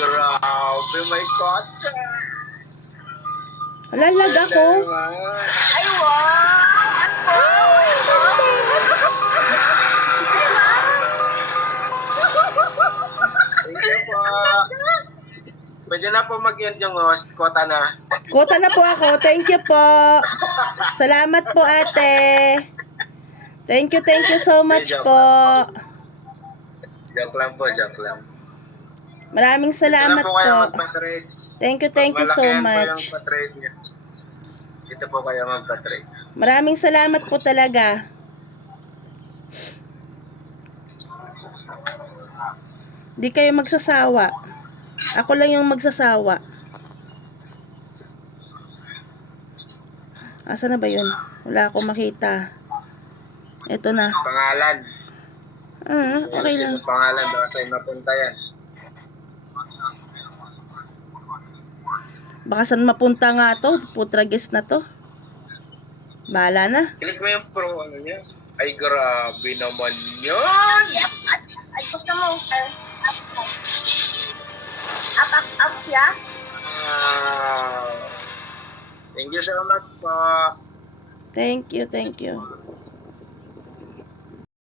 grabe, may kotse. Wala, lag ako. Ay, wow! Ay, ang ganda. Thank you po. Pwede na po mag-end yung host. Kota na. Kota na po ako. Thank you po. Salamat po, ate. Thank you so much po. Joke lang po, joke lang. Maraming salamat Dito na po kayo po. magpa-trade. Thank you so Malakihan po yung much. pa-trade niya. Dito po kayo magpa-trade. Maraming salamat po talaga. Di kayo magsasawa. Ako lang yung magsasawa. Asa na ba yun? Wala akong makita. Ito na. Pangalan. Okay lang. Sino pangalan daw sa'yo napunta yan? Baka saan mapunta nga to? Putragis na to. Bahala na. Click mo yung pro ano niya. Ay, grabe naman yun! Ay, gusto mo, up siya? Wow! Thank you so much po. Thank you.